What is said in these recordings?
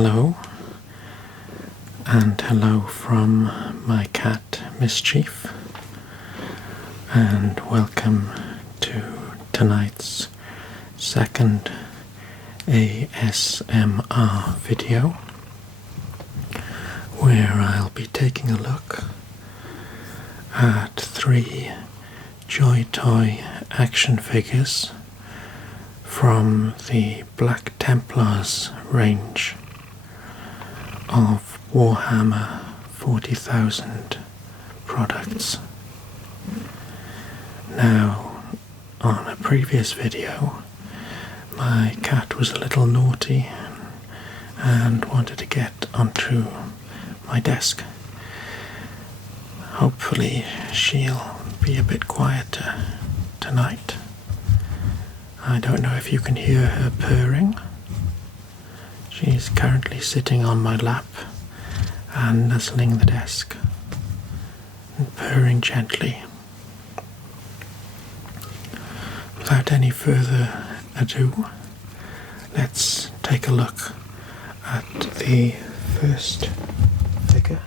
Hello, and hello from my cat Mischief, and welcome to tonight's second ASMR video, where I'll be taking a look at 3 JoyToy action figures from the Black Templars range of Warhammer 40,000 products. Now, on a previous video, my cat was a little naughty and wanted to get onto my desk. Hopefully she'll be a bit quieter tonight. I don't know if you can hear her purring. She's currently sitting on my lap and nuzzling the desk and purring gently. Without any further ado, let's take a look at the first figure.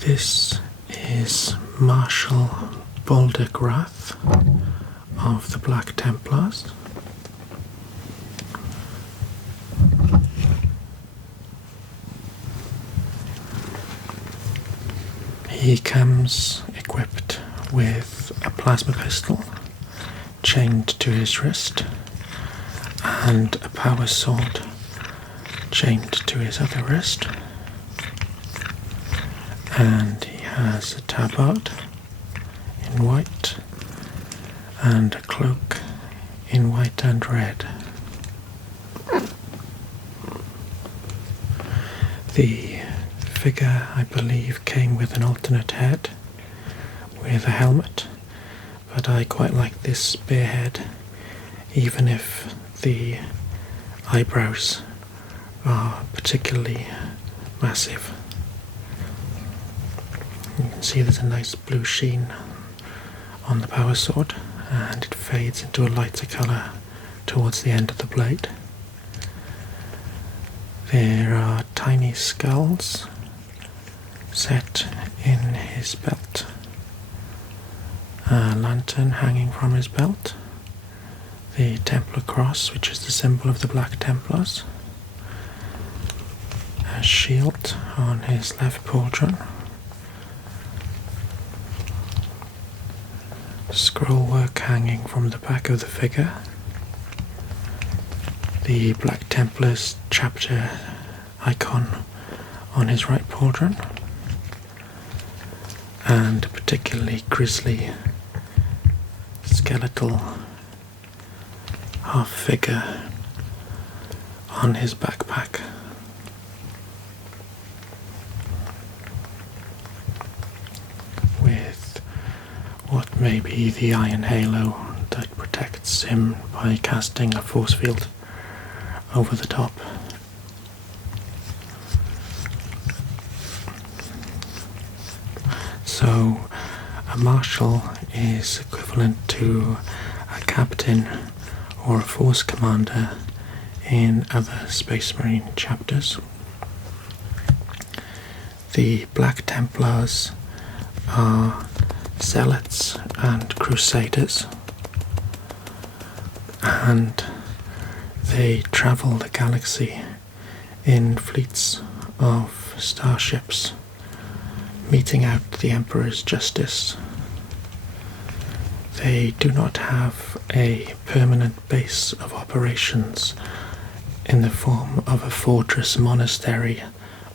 This is Marshal Baldergrath of the Black Templars. He comes equipped with a plasma pistol chained to his wrist and a power sword chained to his other wrist, and he has a tabard in white and a cloak in white and red. The figure, I believe, came with an alternate head with a helmet, but I quite like this spear head, even if the eyebrows are particularly massive. You can see there's a nice blue sheen on the power sword, and it fades into a lighter colour towards the end of the blade. There are tiny skulls set in his belt, a lantern hanging from his belt, the Templar cross, which is the symbol of the Black Templars, a shield on his left pauldron, scroll work hanging from the back of the figure, the Black Templars chapter icon on his right pauldron, and a particularly grisly skeletal half figure on his backpack. What may be the iron halo that protects him by casting a force field over the top. So a marshal is equivalent to a captain or a force commander in other Space Marine chapters. The Black Templars are zealots and crusaders, and they travel the galaxy in fleets of starships, meting out the Emperor's justice. They do not have a permanent base of operations in the form of a fortress monastery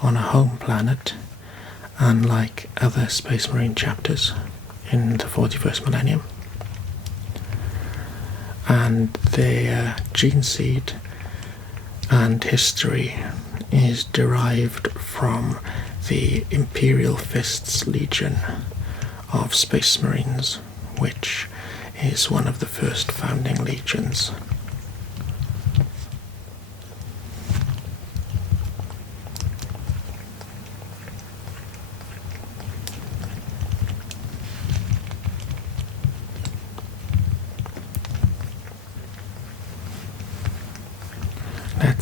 on a home planet, unlike other Space Marine chapters in the 41st millennium. And their gene seed and history is derived from the Imperial Fists Legion of Space Marines, which is one of the first founding legions.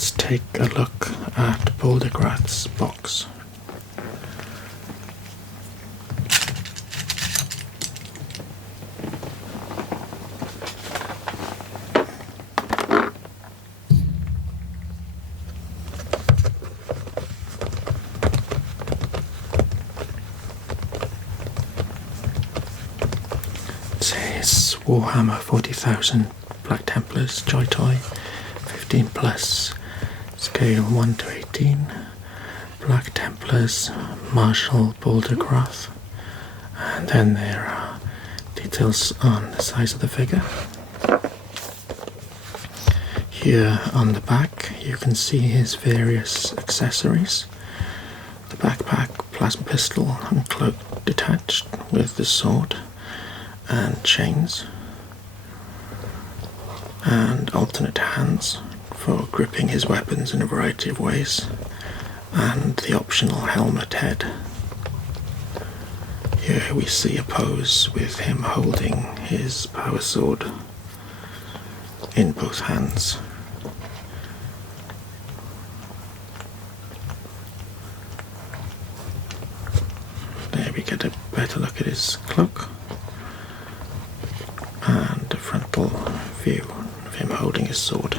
let's take a look at Bouldergrath's box. It says Warhammer 40,000 Black Templars JoyToy 15 plus, scale 1 to 18, Black Templars Marshal Bouldergrath, and then there are details on the size of the figure. Here on the back you can see his various accessories: the backpack, plasma pistol and cloak detached with the sword and chains, and alternate hands for gripping his weapons in a variety of ways, and the optional helmet head. Here we see a pose with him holding his power sword in both hands. There we get a better look at his cloak and a frontal view of him holding his sword.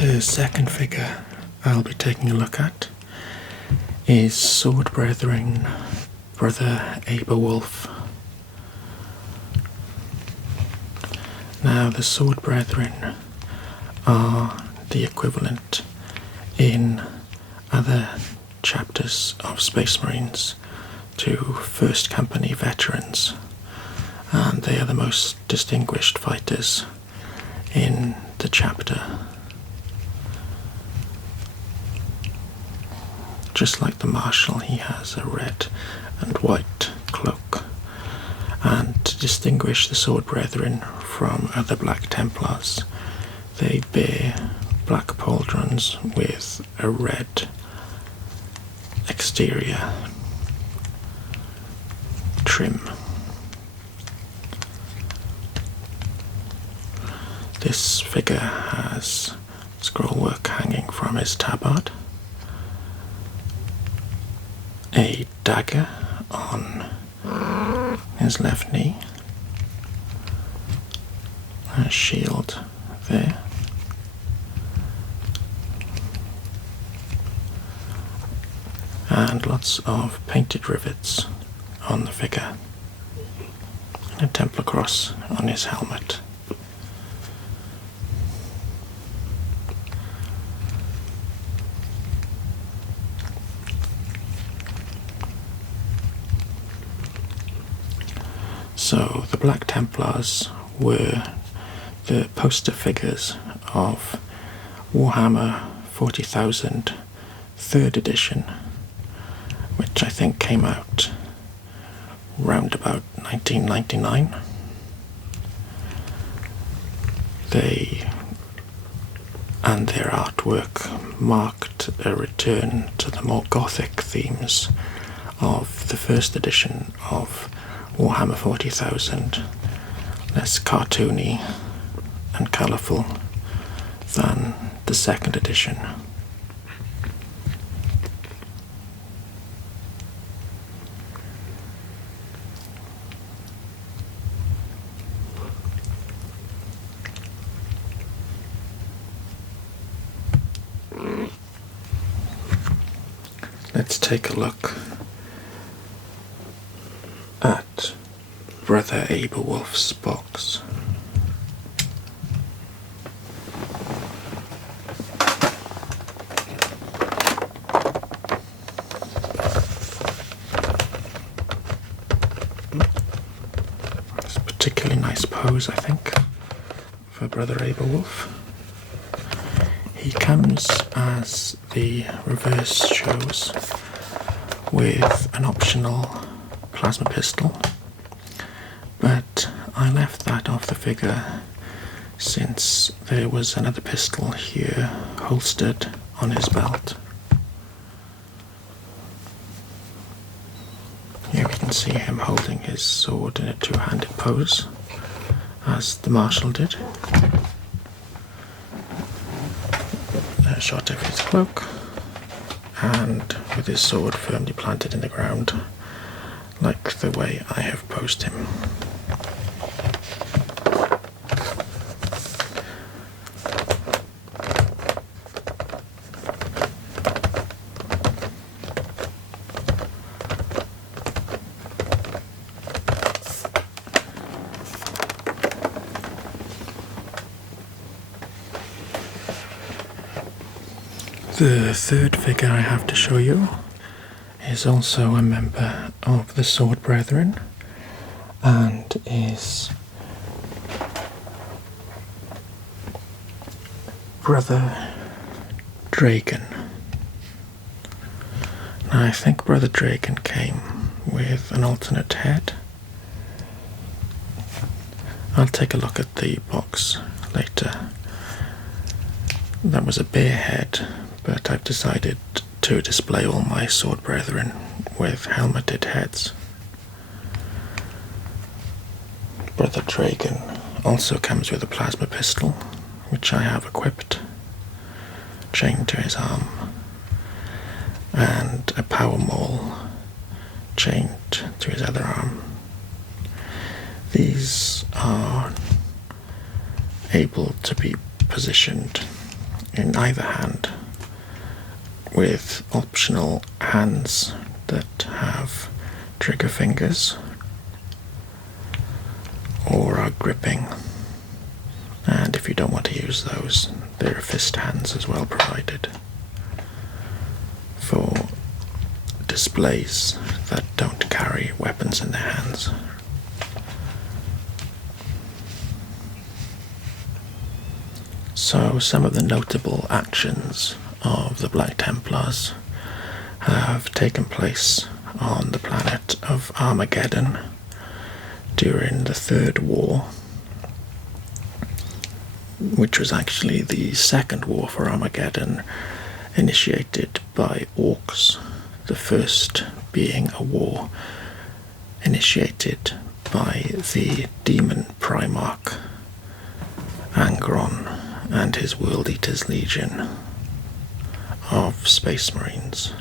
The second figure I'll be taking a look at is Sword Brethren Brother Aberwolf. Now the Sword Brethren are the equivalent in other chapters of Space Marines to First Company veterans, and they are the most distinguished fighters in the chapter. Just like the Marshal, he has a red and white cloak, and to distinguish the Sword Brethren from other Black Templars, they bear black pauldrons with a red exterior trim. This figure has scrollwork hanging from his tabard, a dagger on his left knee, a shield there, and lots of painted rivets on the figure, and a Templar cross on his helmet. So the Black Templars were the poster figures of Warhammer 40,000 3rd edition, which I think came out round about 1999. They and their artwork marked a return to the more gothic themes of the 1st edition of Warhammer 40,000, less cartoony and colourful than the 2nd edition. Let's take a look at Brother Aberwolf's box. It's a particularly nice pose, I think, for Brother Aberwolf. He comes, as the reverse shows, with an optional plasma pistol, but I left that off the figure since there was another pistol here holstered on his belt. Here we can see him holding his sword in a two-handed pose, as the Marshal did. A shot of his cloak, and with his sword firmly planted in the ground, like the way I have posed him. The third figure I have to show you is also a member of the Sword Brethren and is Brother Dragon. Now I think Brother Dragon came with an alternate head. I'll take a look at the box later. That was a bear head, but I've decided to display all my sword brethren with helmeted heads. Brother Dragon also comes with a plasma pistol, which I have equipped, chained to his arm, and a power maul chained to his other arm. These are able to be positioned in either hand, with optional hands that have trigger fingers or are gripping, and if you don't want to use those, there are fist hands as well provided for displays that don't carry weapons in their hands. So some of the notable actions of the Black Templars have taken place on the planet of Armageddon during the Third War, which was actually the second war for Armageddon, initiated by orcs, the first being a war initiated by the demon Primarch Angron and his World Eaters Legion of Space Marines.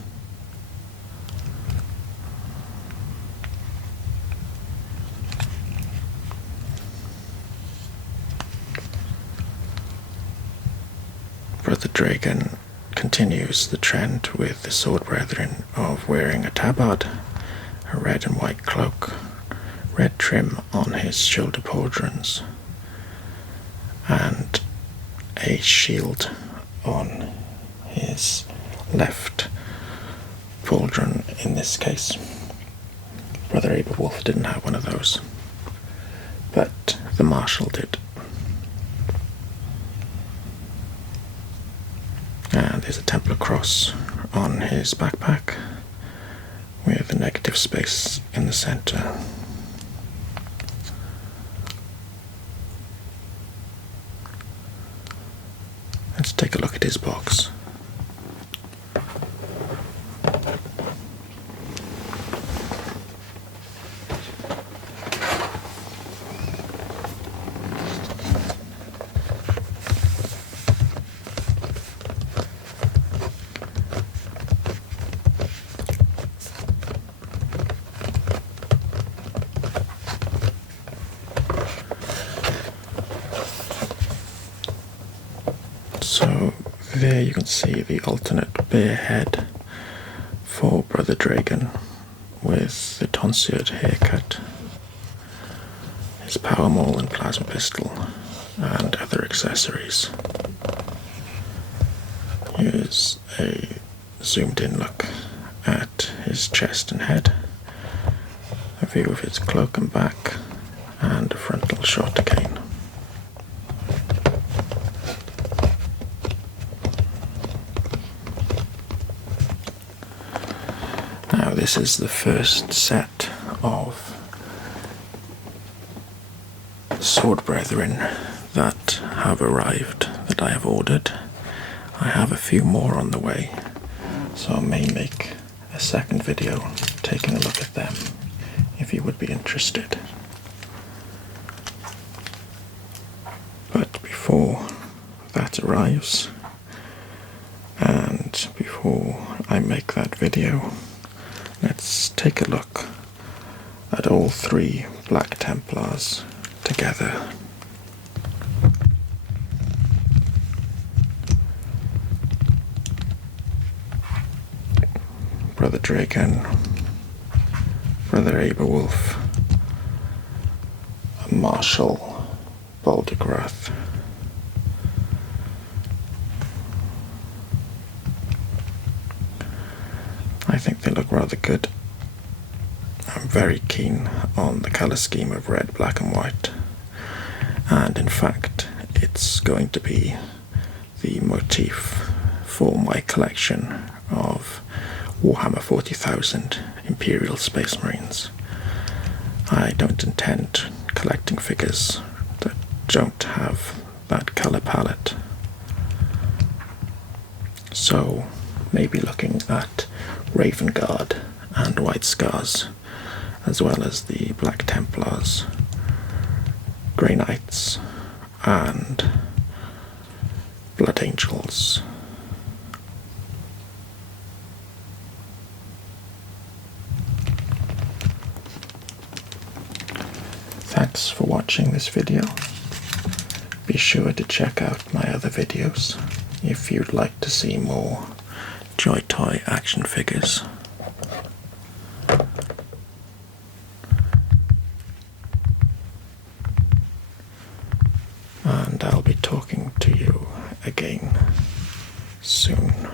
Brother Dragon continues the trend with the Sword Brethren of wearing a tabard, a red and white cloak, red trim on his shoulder pauldrons, and a shield on his left pauldron in this case. Brother Aberwolf didn't have one of those, but the Marshal did. And there's a Templar cross on his backpack with a negative space in the center. Let's take a look at his box. So there you can see the alternate bear head for Brother Dragon with the tonsured haircut, his power maul and plasma pistol, and other accessories. Here's a zoomed in look at his chest and head, a view of his cloak and back, and a frontal shot again. Now this is the first set of Sword Brethren that have arrived that I have ordered. I have a few more on the way, so I may make a second video taking a look at them if you would be interested. But before that arrives, and before I make that video, let's take a look at all three Black Templars together. Brother Dragon, Brother Aberwolf, Marshal Baldergrath. I think they look rather good. I'm very keen on the colour scheme of red, black and white, and in fact it's going to be the motif for my collection of Warhammer 40,000 Imperial Space Marines. I don't intend collecting figures that don't have that colour palette, so maybe looking at Raven Guard and White Scars, as well as the Black Templars, Grey Knights and Blood Angels. Thanks for watching this video. Be sure to check out my other videos if you'd like to see more JoyToy action figures. And I'll be talking to you again soon.